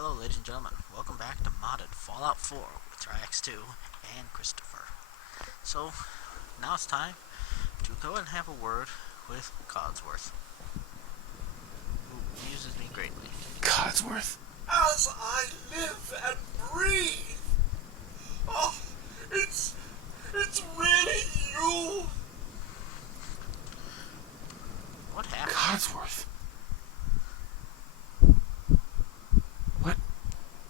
Hello, ladies and gentlemen. Welcome back to Modded Fallout 4 with Triax2 and Christopher. So, now it's time to go and have a word with Codsworth, who amuses me greatly. Codsworth? As I live and breathe. Oh, it's really you. What happened? Codsworth? What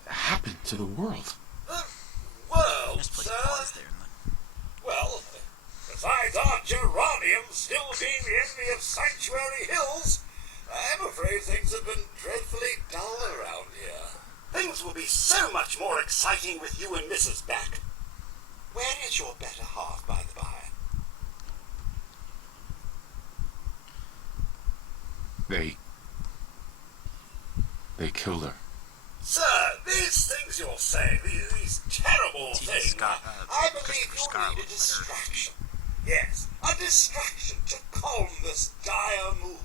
happened to the world? The world, Misplaced sir? pause there. Well, besides our geraniums still being the envy of Sanctuary Hills, I'm afraid things have been dreadfully dull around here. Things will be so much more exciting with you and Mrs. back. Where is your better half, by the by? They killed her. Sir, these things you're saying, these terrible things, I believe you need a distraction. Yes, a distraction to calm this dire mood.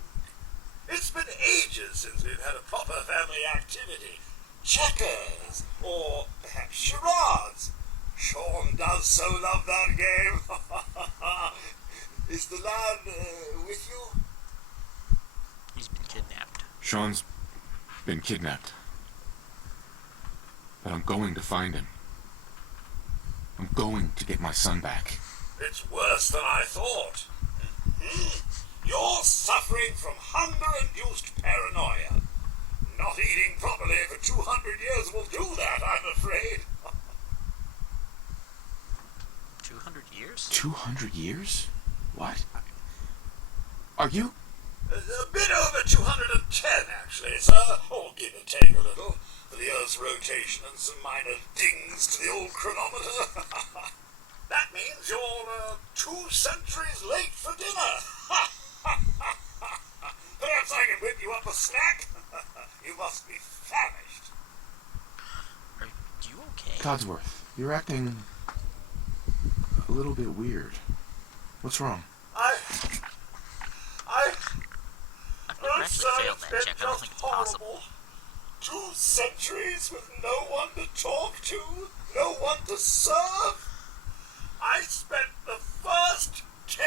It's been ages since we've had a proper family activity. Checkers, or perhaps charades. Shawn does so love that game. Is the lad with you? He's been kidnapped. Shawn's been kidnapped. But I'm going to find him. I'm going to get my son back. It's worse than I thought. You're suffering from hunger-induced paranoia. Not eating properly for 200 years will do that, I'm afraid. 200 years? 200 years? What? Are you? A bit over 210, actually, sir. Or give or take a little, for the Earth's rotation and some minor dings to the old chronometer. That means you're 2 centuries late for dinner. Perhaps I can whip you up a snack? You must be famished. Are you okay? Codsworth, you're acting a little bit weird. What's wrong? I've never actually failed that check. I don't think it's possible. 2 centuries with no one to talk to, no one to serve. I spent the first 10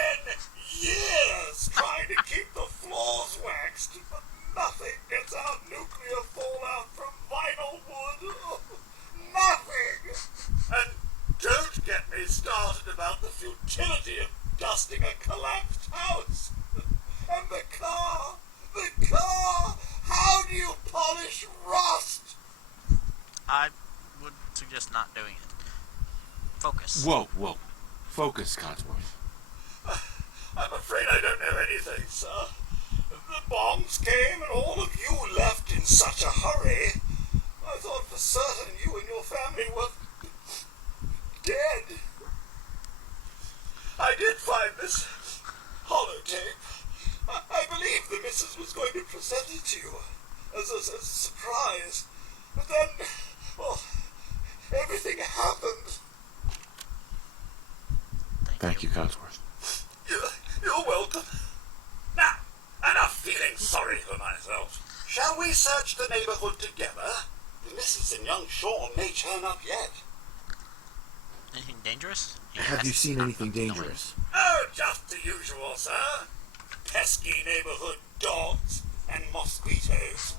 years trying to keep the floors waxed, but nothing gets out nuclear fallout from vinyl wood. Nothing! And don't get me started about the futility of dusting a collapsed house. And the car! How do you polish rust? I would suggest not doing it. Focus. Whoa. Focus, Codsworth. I'm afraid I don't know anything, sir. The bombs came and all of you left in such a hurry. I thought for certain you and your family were dead. I did find this holotape. I believe the missus was going to present it to you as a surprise. But then, well, everything happened. Thank you, Codsworth. You're welcome. Now, enough feeling sorry for myself. Shall we search the neighborhood together? The missus and young Shawn may turn up yet. Anything dangerous? Have you seen anything dangerous? Oh, just the usual, sir. Pesky neighborhood dogs and mosquitoes.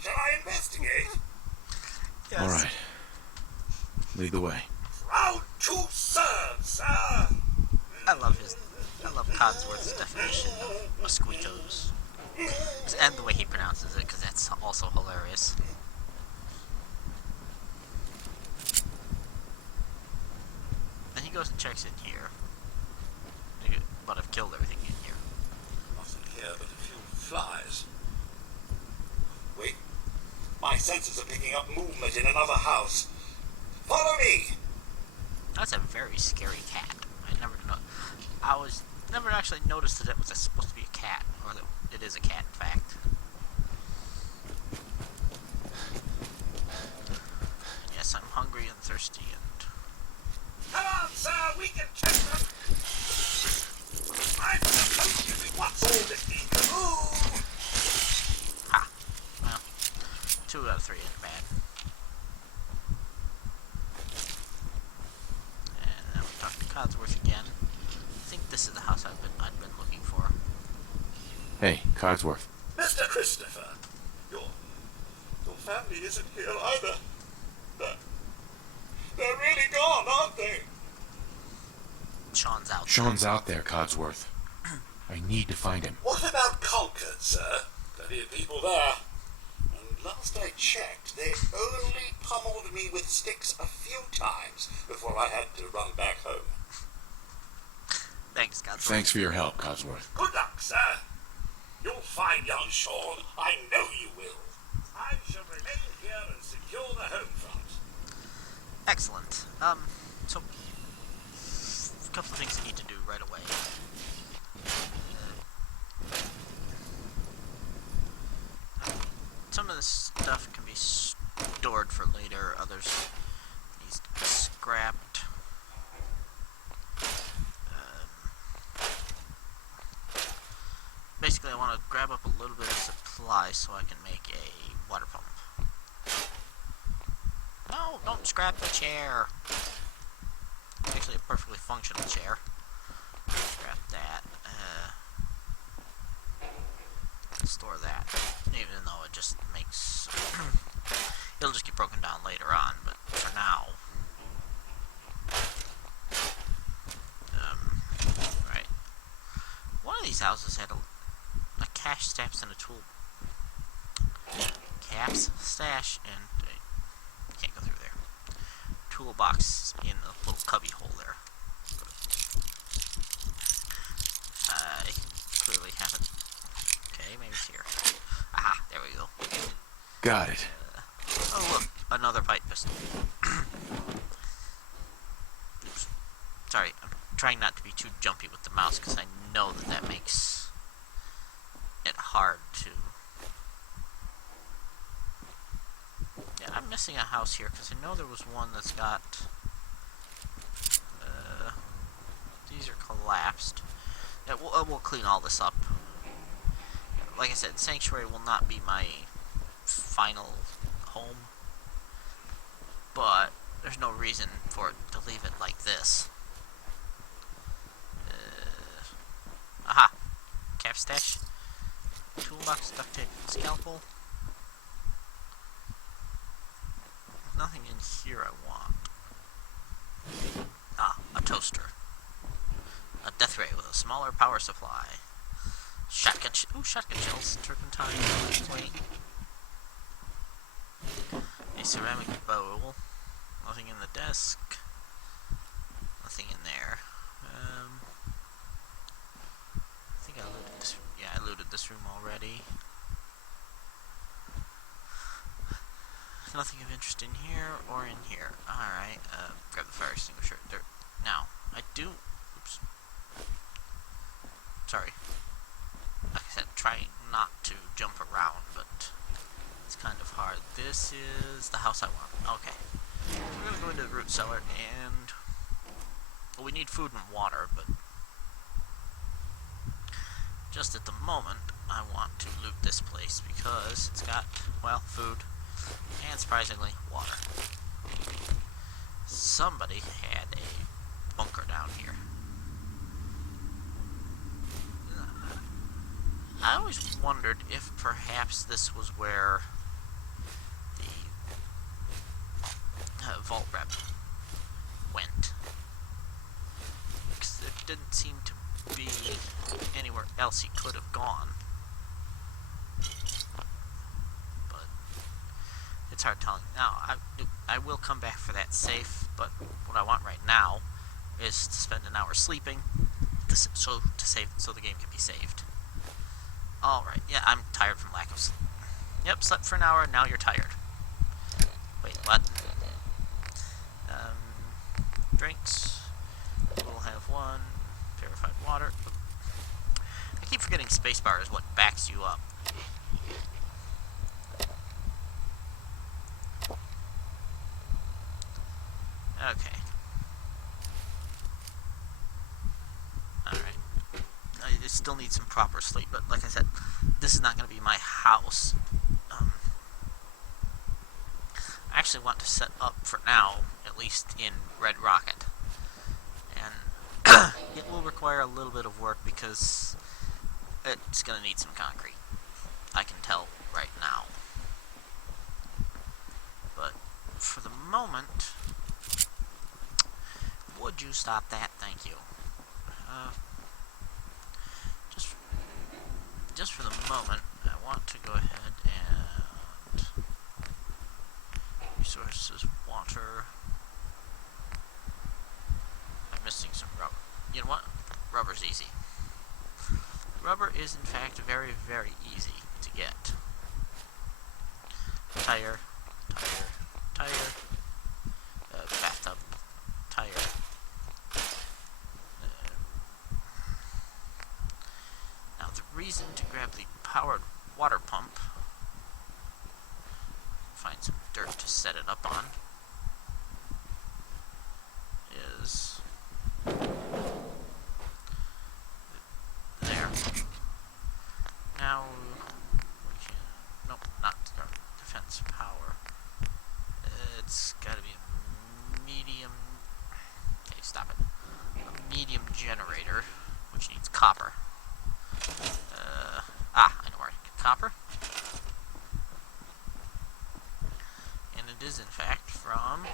Shall I investigate? Yes. All right. Lead the way. Proud to serve, sir. I love Codsworth's definition of mosquitoes. And the way he pronounces it, because that's also hilarious. Then he goes and checks in here. But I've killed everything in here. Nothing here but a few flies. Wait. My senses are picking up movement in another house. Follow me. That's a very scary cat. I never actually noticed that it was supposed to be a cat, or that it is a cat, in fact. Yes, I'm hungry and thirsty, and Come on, sir. We can check them. I'm supposed to be what's all this need to move. ha. Well, 2 out of 3 ain't bad. And then we talk to Codsworth again. I think this is the house I've been looking for. Hey, Codsworth. Mr. Christopher, your family isn't here either. They're really gone, aren't they? Shawn's out. Shawn's out there, Codsworth. I need to find him. What about Concord, sir? Plenty of people there. And last I checked, they only pummeled me with sticks a few times before I had to run back home. Thanks, Codsworth. Thanks for your help, Codsworth. Good luck, sir. You'll find young Shawn. I know you will. I shall remain here and secure the home front. Excellent. So a couple of things I need to do right away. Some of this stuff can be stored for later, others needs to be scrapped. Basically, I want to grab up a little bit of supply so I can make a water pump. No, don't scrap the chair. It's actually a perfectly functional chair. Scrap that. Store that. Even though it just makes... it'll just get broken down later on, but for now... right. One of these houses had a cash stash and a tool... caps, stash, and... can't go through there. Toolbox in a little cubby hole there. I clearly haven't. Okay, maybe it's here. Aha, there we go. Got it. Oh look, another pipe pistol. Oops. Sorry, I'm trying not to be too jumpy with the mouse because I know that makes it hard to... Yeah, I'm missing a house here because I know there was one that's got... these are collapsed. Yeah, we'll clean all this up. Like I said, Sanctuary will not be my final home. But there's no reason for it to leave it like this. Aha! Cap stash. Toolbox, duct tape, scalpel. Nothing in here I want. Ah, a toaster. A death ray with a smaller power supply. Shotgun shotgun shells. Turpentine. Wait. A ceramic bowl. Nothing in the desk. Nothing in there. I think I looted this. Yeah, I looted this room already. Nothing of interest in here or in here. Alright, grab the fire extinguisher. There. Now, I do... Oops. Sorry. Like I said, try not to jump around, but it's kind of hard. This is the house I want. Okay. So we're going to go into the root cellar and... Well, we need food and water, but... Just at the moment, I want to loot this place because it's got, well, food... and surprisingly, water. Somebody had a bunker down here. I always wondered if perhaps this was where the vault rep went. Because there didn't seem to be anywhere else he could have gone. It's hard telling. Now, I will come back for that safe, but what I want right now is to spend an hour sleeping, so the game can be saved. Alright, yeah, I'm tired from lack of sleep. Yep, slept for an hour, and now you're tired. Wait, what? Drinks. We'll have one. Purified water. I keep forgetting spacebar is what backs you up. Okay. Alright. I still need some proper sleep, but like I said, this is not going to be my house. actually want to set up for now, at least in Red Rocket. And it will require a little bit of work because it's going to need some concrete. I can tell right now. But for the moment, would you stop that? Thank you. Just for the moment, I want to go ahead and resources, water. I'm missing some rubber. You know what? Rubber's easy. Rubber is in fact very, very easy to get. Tire, bathtub, tire. Now the reason to grab the powered water pump, find some dirt to set it up on, is there. Now we can, nope, not defense power. It's gotta be a medium, okay, stop it. A medium generator, which needs copper. I know where I can get copper. And it is in fact from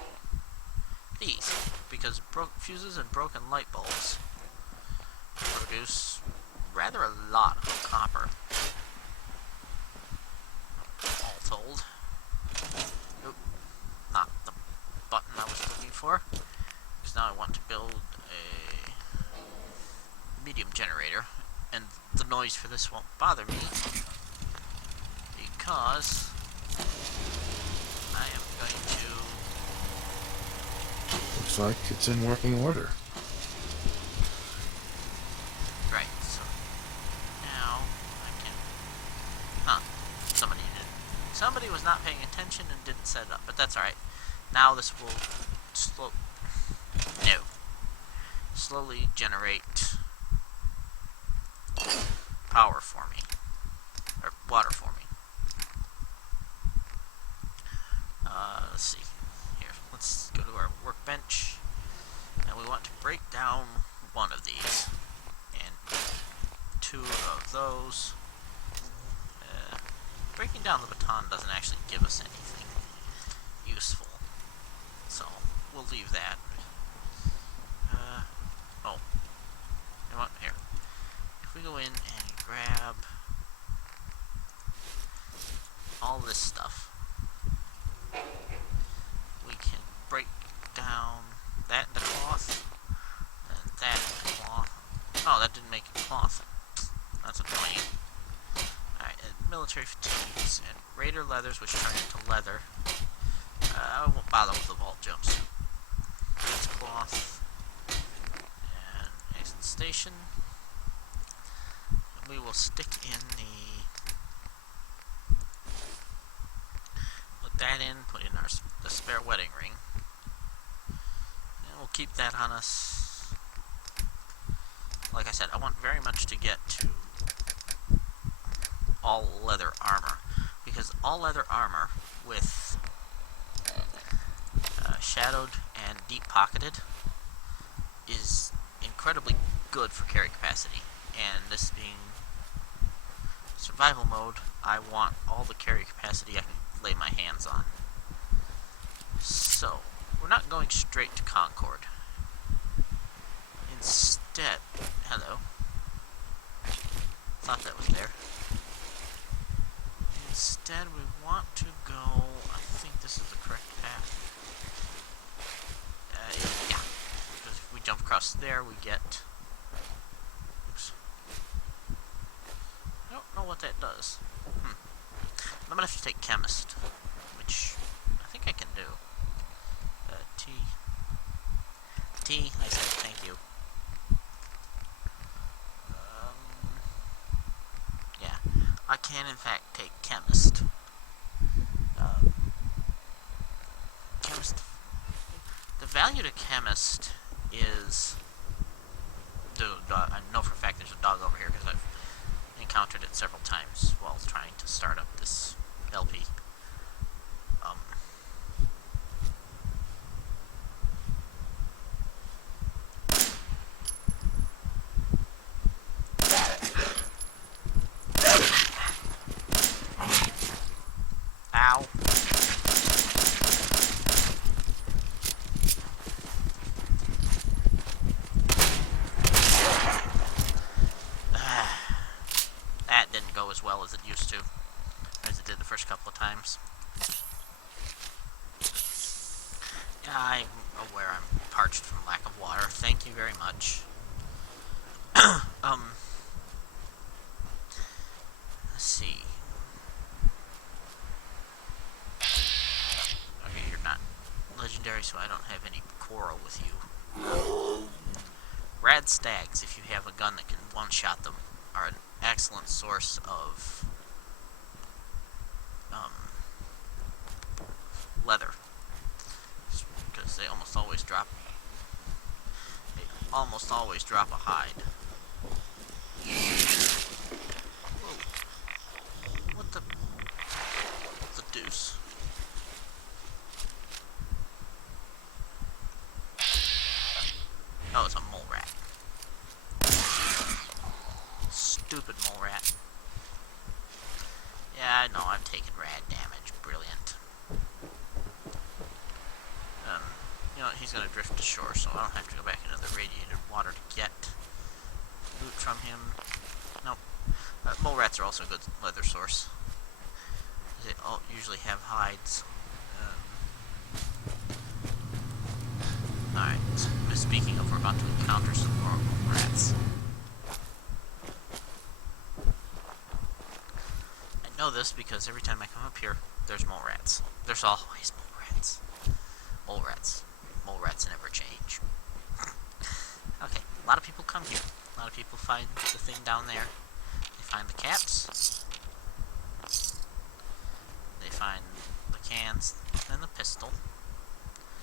these, because fuses and broken light bulbs produce rather a lot of copper, all told. Oop, not the button I was looking for, because now I want to build a medium generator, and the noise for this won't bother me, because I am going to... Looks like it's in working order. Right, so now I can... Huh, somebody was not paying attention and didn't set it up, but that's alright. Now this will slowly generate power for me, or water for me. Let's see, here, let's go to our workbench, and we want to break down one of these, and two of those. Breaking down the baton doesn't actually give us anything useful, so we'll leave that. Oh, you know what, here, if we go in and grab all this stuff, we can break down that into cloth, and that into cloth. Oh, that didn't make it cloth. That's annoying. Alright, military fatigues and raider leathers, which turn into leather. I won't bother with the vault jumps. That's cloth. And exit station. And we will stick in put that in, put in the spare wedding ring. And we'll keep that on us. Like I said, I want very much to get to all leather armor, because all leather armor with shadowed and deep pocketed is incredibly good for carry capacity, and this being survival mode, I want all the carry capacity I can lay my hands on. So we're not going straight to Concord. Instead, hello, thought that was there. Instead, we want to go, I think this is the correct path. Yeah, because if we jump across there, we get... Oops. I don't know what that does. I'm going to have to take Chemist, which I think I can do. T, I said thank you. Yeah, I can in fact take Chemist. Chemist. The value to Chemist is... I know for a fact there's a dog over here because I've encountered it several times while trying to start up this LP. times. Yeah, I'm aware I'm parched from lack of water. Thank you very much. um, let's see. Okay, you're not legendary, so I don't have any coral with you. Rad stags, if you have a gun that can one-shot them, are an excellent source of leather, because they almost always drop a hide. Whoa. What the deuce? Oh, it's a mole rat. Stupid mole rat. Yeah, I know, I'm taking rad damage. Brilliant. You know, he's gonna drift to shore, so I don't have to go back into the radiated water to get loot from him. Nope. Mole rats are also a good leather source. They all usually have hides. Alright, speaking of, we're about to encounter some more mole rats. I know this because every time I come up here, there's mole rats. There's always mole rats. Mole rats. Mole rats never change. Okay, a lot of people come here. A lot of people find the thing down there. They find the caps. They find the cans, and the pistol,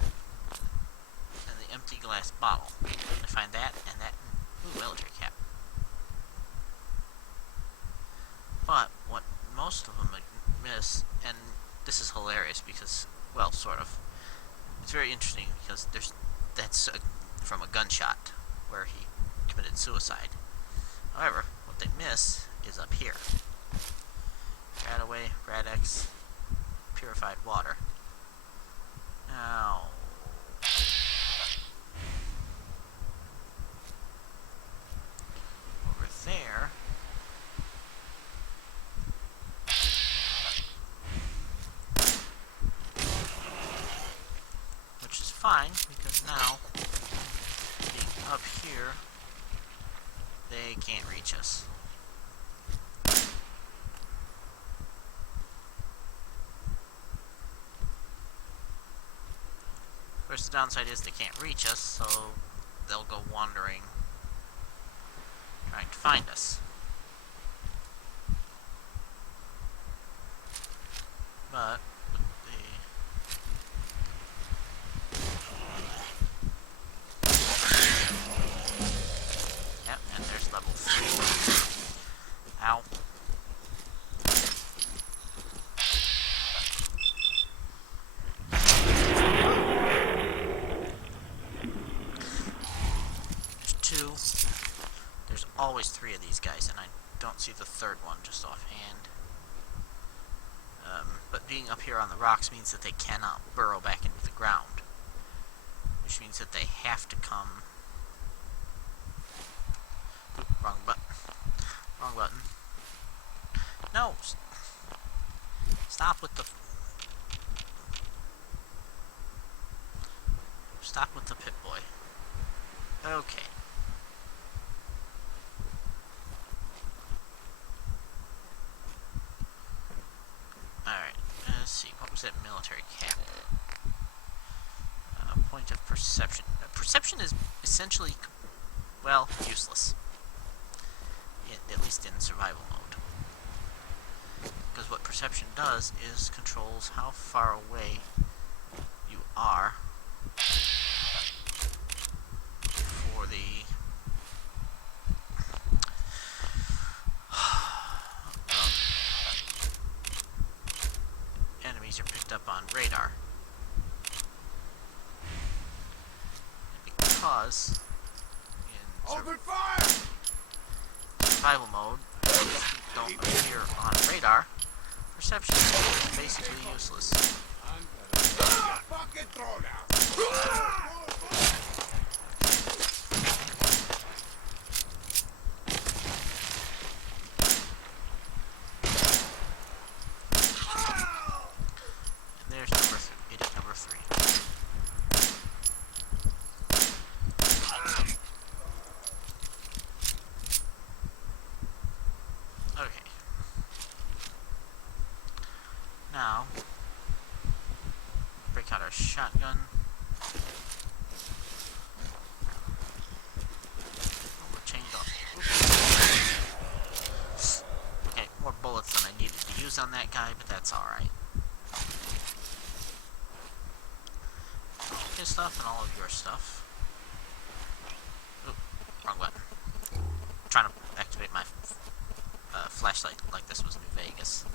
and the empty glass bottle. They find that, and that, ooh, military cap. But what most of them miss, and this is hilarious because, well, sort of, it's very interesting because that's from a gunshot where he committed suicide. However, what they miss is up here. Radaway, Radex, purified water. Now, over there, which is fine because now, being up here, they can't reach us. Of course, the downside is they can't reach us, so they'll go wandering, trying to find us. But yep, and there's level 3. Ow. There's always 3 of these guys, and I don't see the third one just offhand. But being up here on the rocks means that they cannot burrow back into the ground, which means that they have to come. Oop, wrong button. Wrong button. No! Stop with the... Stop with the Pip-Boy. Okay. Alright, let's see, what was that military cap? Point of perception. Perception is essentially, well, useless. At least in survival mode. Because what perception does is controls how far away you are for the enemies are picked up on radar. Because in survival mode, don't appear on radar, perception is basically useless. Idiot number 3. Okay. Now, break out our shotgun. Oh, we're chained up. Oops. Okay, more bullets than I needed to use on that guy, but that's alright. His stuff and all of your stuff. Oop, wrong button. I'm trying to activate my flashlight like this was New Vegas.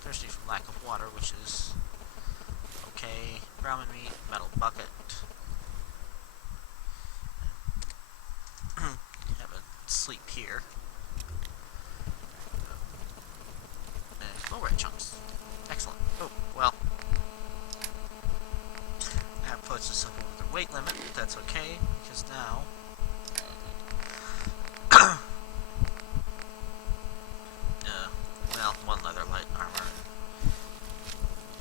Thirsty from lack of water, which is okay. Ramen meat, metal bucket. Have a sleep here. And low red chunks. Excellent. Oh, well. That puts us up over the weight limit, but that's okay, because now well, one leather light armor.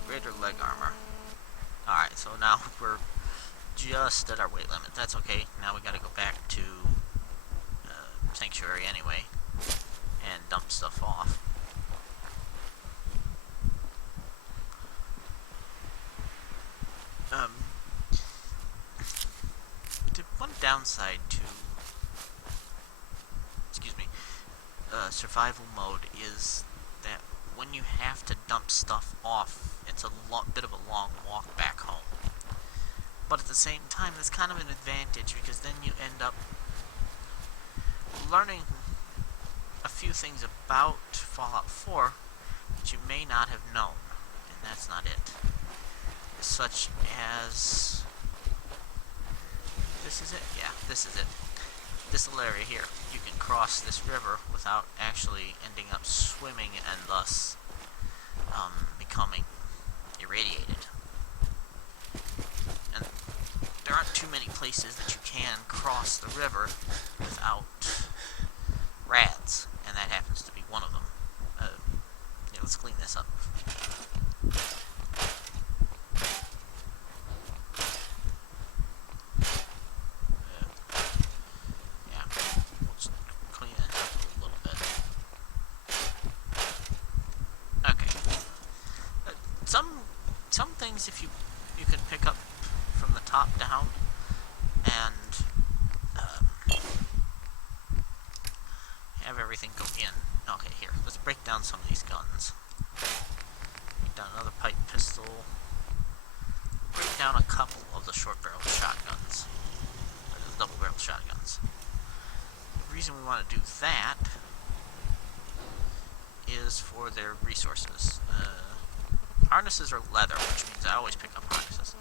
Greater leg armor. Alright, so now we're just at our weight limit. That's okay. Now we gotta go back to Sanctuary anyway and dump stuff off. The one downside to survival mode is that when you have to dump stuff off, it's a bit of a long walk back home. But at the same time, it's kind of an advantage because then you end up learning a few things about Fallout 4 that you may not have known, and that's not it. Such as... this is it? Yeah, this is it. This little area here. You can cross this river without actually ending up swimming and thus becoming irradiated. And there aren't too many places that you can cross the river without rads, and that happens to be one of them. Yeah, let's clean this up. Some things if you can pick up from the top down and have everything go in. Okay, here, let's break down some of these guns. Break down another pipe pistol. Break down a couple of the short barrel shotguns. Or the double barrel shotguns. The reason we want to do that is for their resources. Harnesses are leather, which means I always pick up harnesses.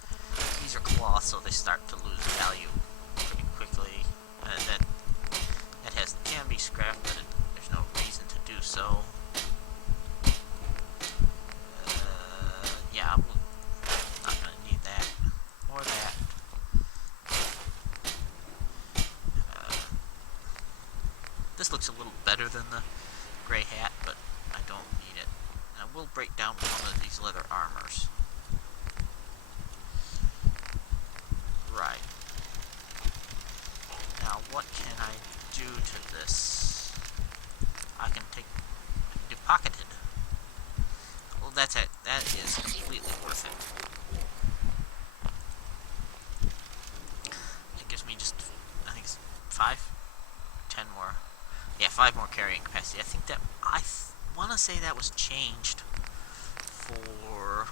These are cloth, so they start to lose value pretty quickly. That can be scrapped, but there's no reason to do so. Yeah, I'm not going to need that or that. This looks a little better than the gray hat, but I don't need it. I will break down one of these leather armors. Right. Now, what can I do to this? I can do pocketed. Well, that's it. That is completely worth it. It gives me just, I think it's 10 more. Yeah, 5 more carrying capacity. I think that, I want to say that was changed for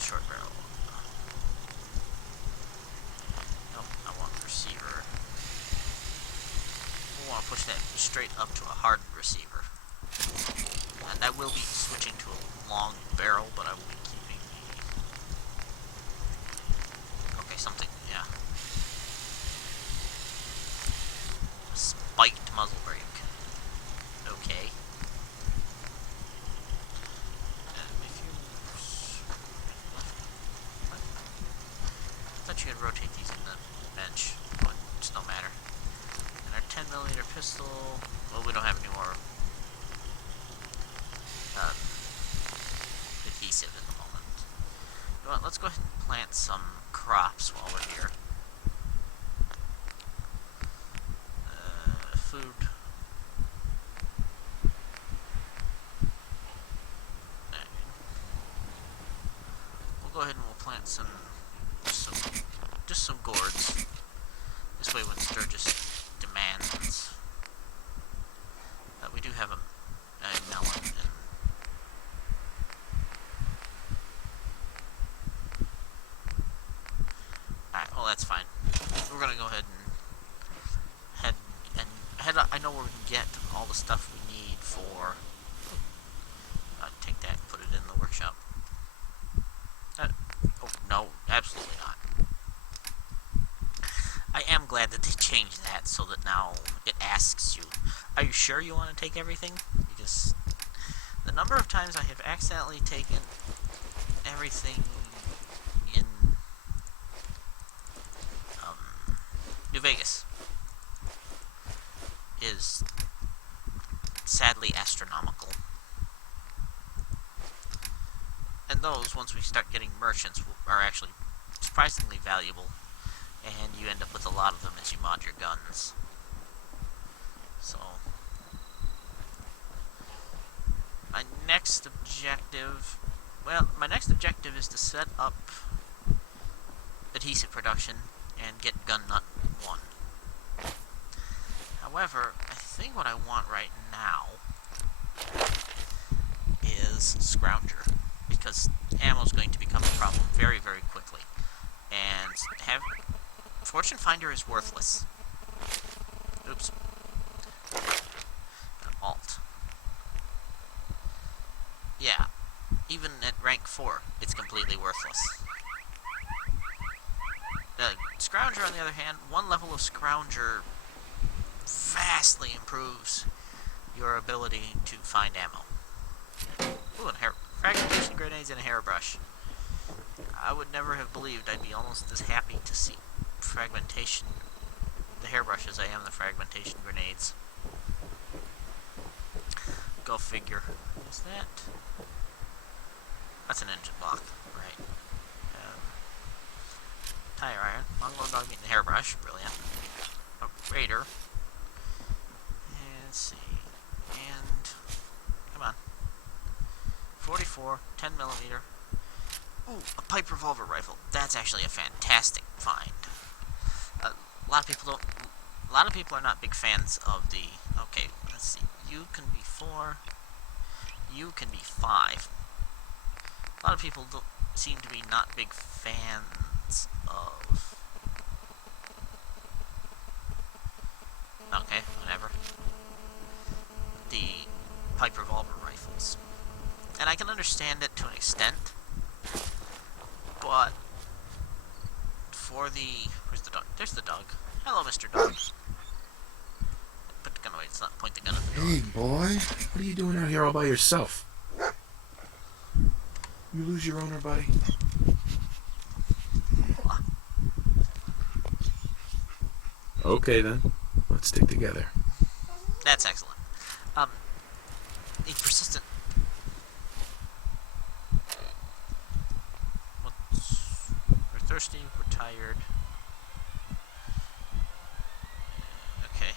short barrel. Nope, I want receiver. We'll want to push that straight up to a hardened receiver. And I will be switching to a long barrel, but I will be keeping the... okay, something, yeah. Spiked muzzle brake. Okay. If you... what? I thought you could rotate these in the bench, but it's no matter. And our 10mm pistol... well, we don't have any more Well, let's go ahead and plant some crops while we're here. Food. We'll go ahead and we'll plant some just some gourds. This way when Sturgis demands. We do have a melon and alright, well that's fine. We're gonna go ahead and head I know where we can get all the stuff we need for take that and put it in the workshop. Oh no, absolutely not. I am glad that they changed that so that now it asks you, are you sure you want to take everything? Because the number of times I have accidentally taken everything in New Vegas is sadly astronomical. And those, once we start getting merchants, are actually surprisingly valuable. And you end up with a lot of them as you mod your guns. So, my next objective is to set up adhesive production and get gun nut 1. However, I think what I want right now is Scrounger, because ammo is going to become a problem very, very quickly. And Fortune Finder is worthless. Oops. Alt. Yeah. Even at rank 4, it's completely worthless. Scrounger, on the other hand, one level of Scrounger vastly improves your ability to find ammo. Ooh, and fragmentation grenades and a hairbrush. I would never have believed I'd be almost as happy to see fragmentation, the hairbrush, as I am the fragmentation grenades. Go figure. Is that? That's an engine block, right? Tire iron, Mongol dog meat and hairbrush, brilliant. A raider. And let's see. And come on. 44, 10mm. Ooh, a pipe revolver rifle. That's actually a fantastic find. A lot of people are not big fans of the. Okay, let's see. You can be 4. You can be 5. A lot of people don't seem to be not big fans of. Okay, whatever. The pipe revolver rifles, and I can understand it to an extent. But for the... Where's the dog? There's the dog. Hello, Mr. Dog. Put the gun away. It's not point the gun at the dog. Hey, boy. What are you doing out here all by yourself? You lose your owner, buddy? Okay, then. Let's stick together. That's excellent. The persistent... We're thirsty, we're tired. Okay.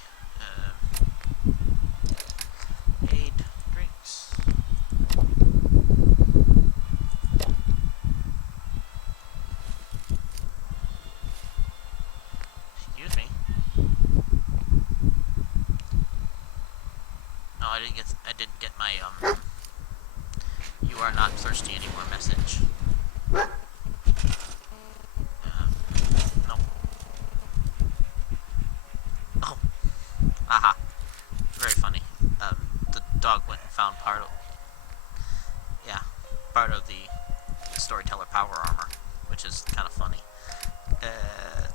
Aid, drinks. Excuse me. No, I didn't get my you are not thirsty anymore message. No. Oh. Aha. Very funny. The dog went and found part of the storyteller power armor, which is kind of funny.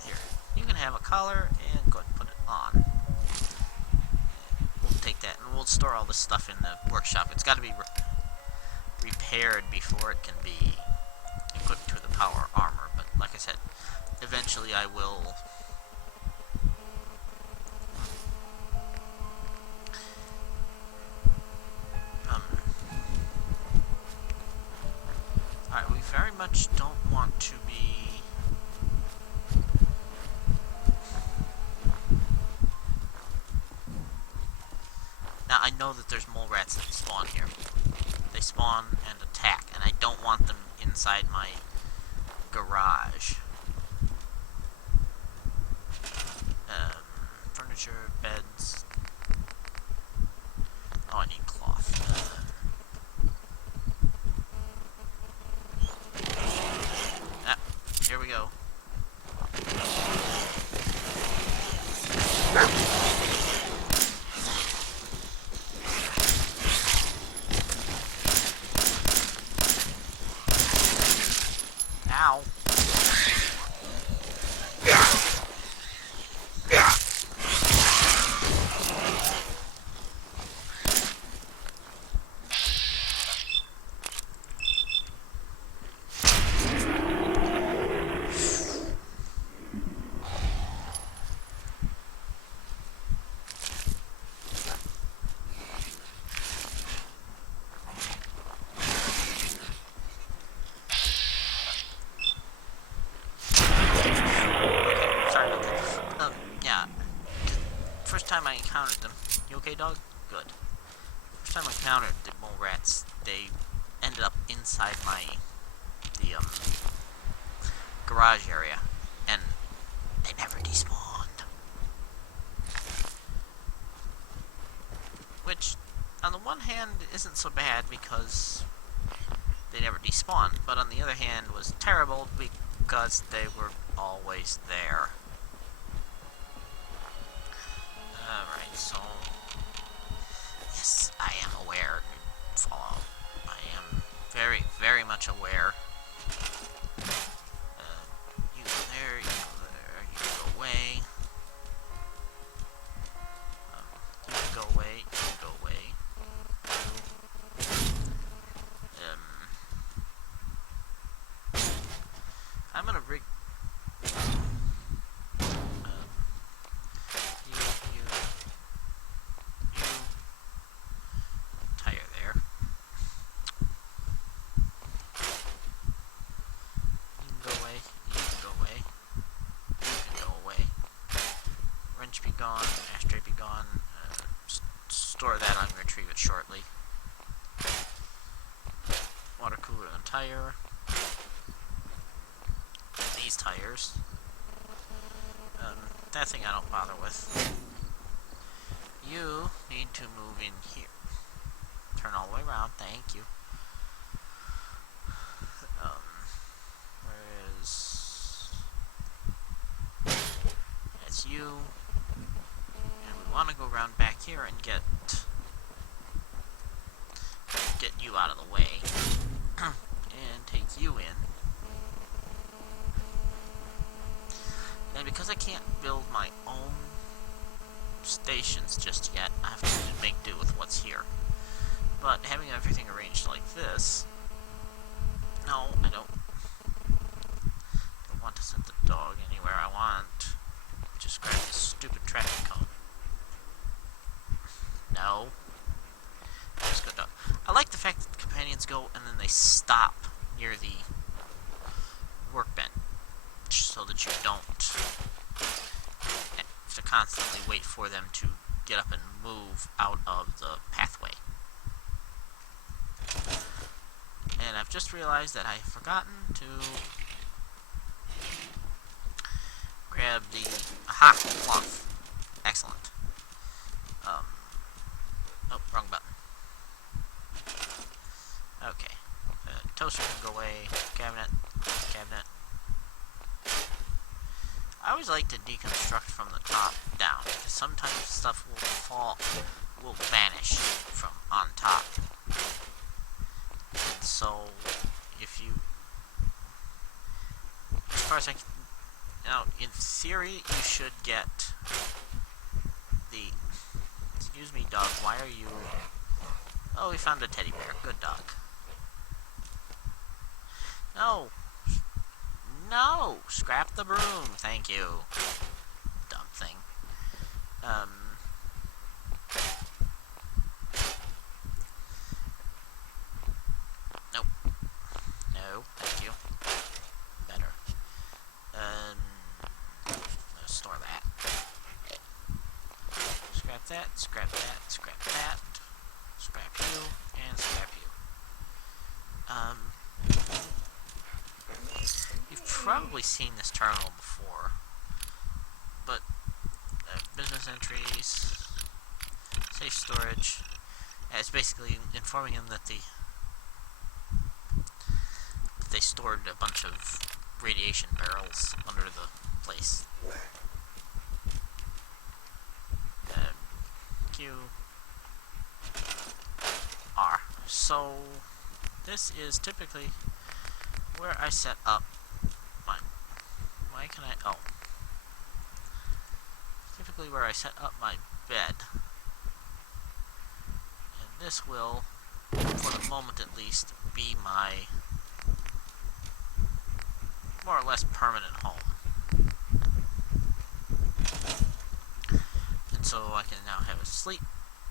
Here. You can have a collar and go ahead and put it on. We'll take that and we'll store all this stuff in the workshop. It's got to be repaired before it can be equipped to the power armor, but like I said, eventually I will alright, we very much don't want to be... Now, I know that there's mole rats that spawn here. They spawn and attack, and I don't want them inside my garage. Furniture, beds. Oh, I need cloth. Here we go. Ow. Sorry about that. Yeah. First time I encountered them. You okay, dog? Good. First time I encountered the mole rats, they ended up inside the garage area, and they never despawned. Which, on the one hand, isn't so bad because they never despawned, but on the other hand was terrible because they were always there. Alright, so... Yes, I am aware, Fallout. I am very, very much aware. You go there, you go there, you go away. You go away, you go away. I'm gonna rig... you... Tire there. You can go away, you can go away. You can go away. Wrench be gone, ashtray be gone. Store that, I'm gonna retrieve it shortly. Water cooler and tire. These tires. That thing I don't bother with. You need to move in here. Turn all the way around, thank you. Where is... That's you. And we want to go around back here and get you out of the way. And take you in. And because I can't build my own stations just yet, I have to make do with what's here. But having everything arranged like this... No, I don't want to send the dog anywhere. I want to just grab this stupid traffic cone. No. Just go dog. I like the fact that the companions go and then they stop near the workbench so that you don't have to constantly wait for them to get up and move out of the pathway. And I've just realized that I've forgotten to grab the... Aha! Cloth. Excellent. Oh, wrong button. Okay. Toaster can go away. Cabinet. Cabinet. I always like to deconstruct from the top down, because sometimes stuff will vanish from on top. And so, if you... As far as I can... Now, in theory, you should get the... Excuse me, dog, why are you... Oh, we found a teddy bear. Good dog. No! No! Scrap the broom, thank you. Dumb thing. Nope. No, thank you. scrap that, scrap that, scrap you, and scrap you. You've probably seen this terminal before, but business entries, safe storage. It's basically informing them that they stored a bunch of radiation barrels under the place. Q R. So this is typically where I set up my. Why can I? Oh, typically where I set up my bed, and this will, for the moment at least, be my more or less permanent home. And so I can now have a sleep.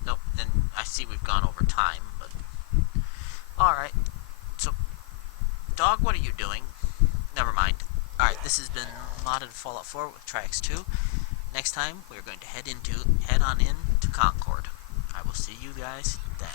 Nope, and I see we've gone over time, but alright. So, dog, what are you doing? Never mind. Alright, this has been Modded Fallout 4 with TriX2. Next time, we're going to head on in to Concord. I will see you guys then.